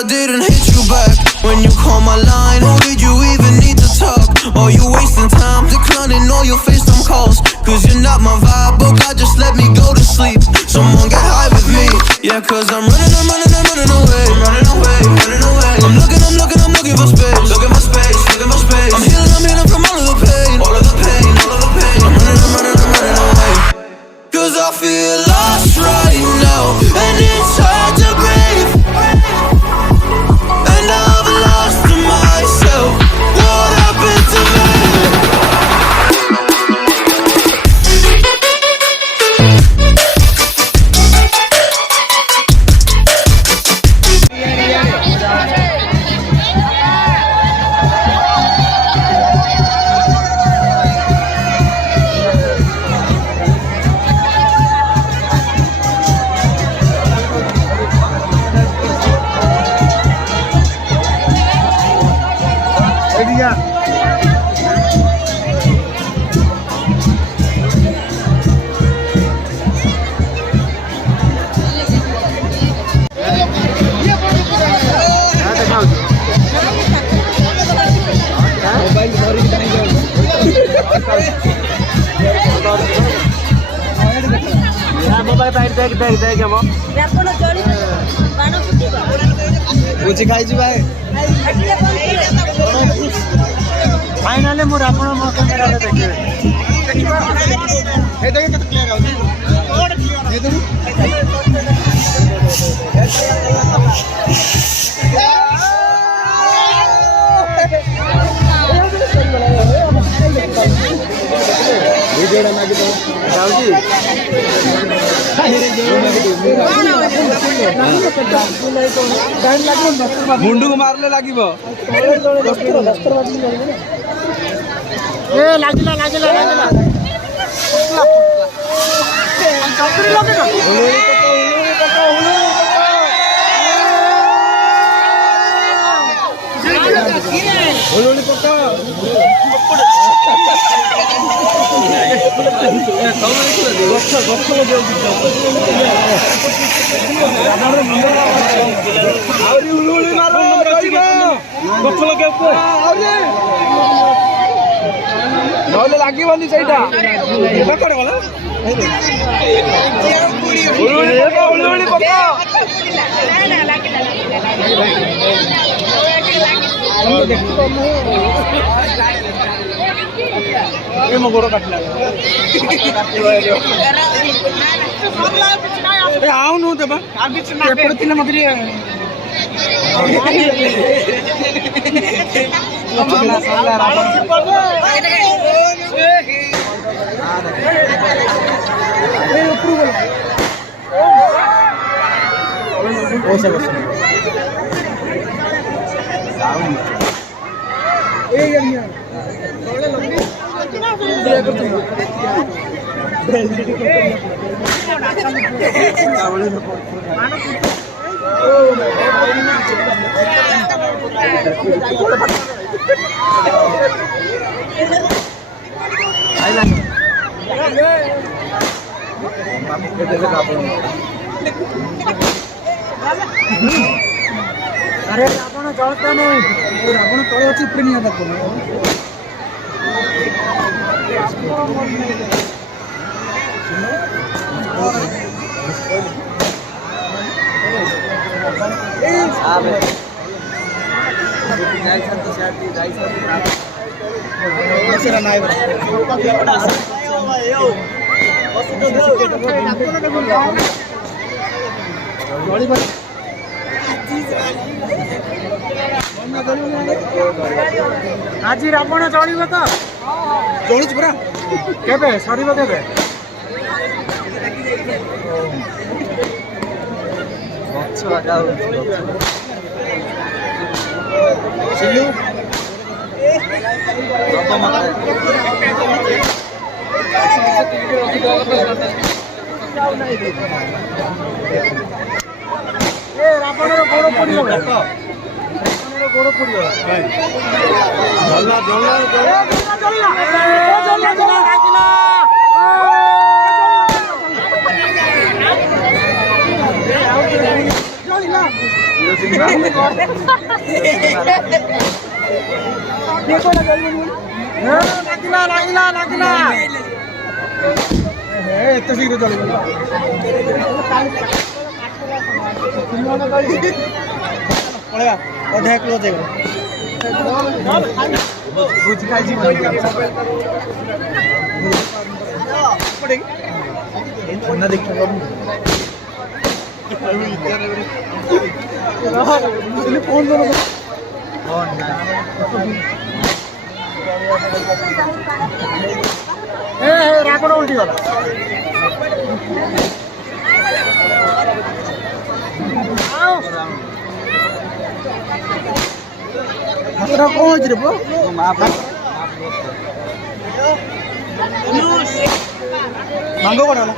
I didn't hit you back when you call my line. Or did you even need to talk? Or you wasting time declining all your FaceTime calls? Cause you're not my vibe, but God just let me go to sleep. Someone get high with me. Yeah, cause I'm running away. I'm looking for space. Look at my space. I'm healing from all of the pain. I'm running away. Cause I feel lost right now, and it's hard to breathe. And I've lost myself. What happened to me? बुझी खाई finally मुझे आप camera देखिए मुंडू को मारले लगे लगे सहीटा मो गोड़ काटला आउनु देबा एपड़ थिला मकरी अरे रावण जलता नहीं रावण तले अच्छी प्रेमी आज रावण जलिब तो जलुच पूरा केबे सरीब केबे रावण गोड़ पड़गला गोड़ पड़गला ଲାଗିଲା ଏତେ ଶୀଘ୍ର ଚଳିଗଲା ପଳେଇବା ଅଧା କ୍ଲୋଜ୍ ହେଇଗଲା ବୁଝି ଖାଇଛି ଦେଖିବା ରାଗଡ ଉଲ୍ଟି ଗଲା କଣ ହେଇଛି ରେ ପୁଅ ମାଙ୍ଗ କଣ ହେଲା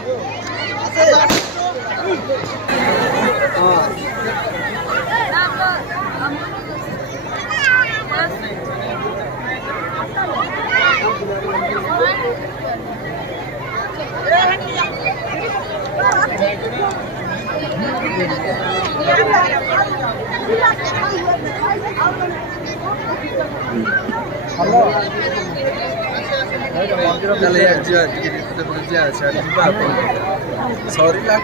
ସରିଲା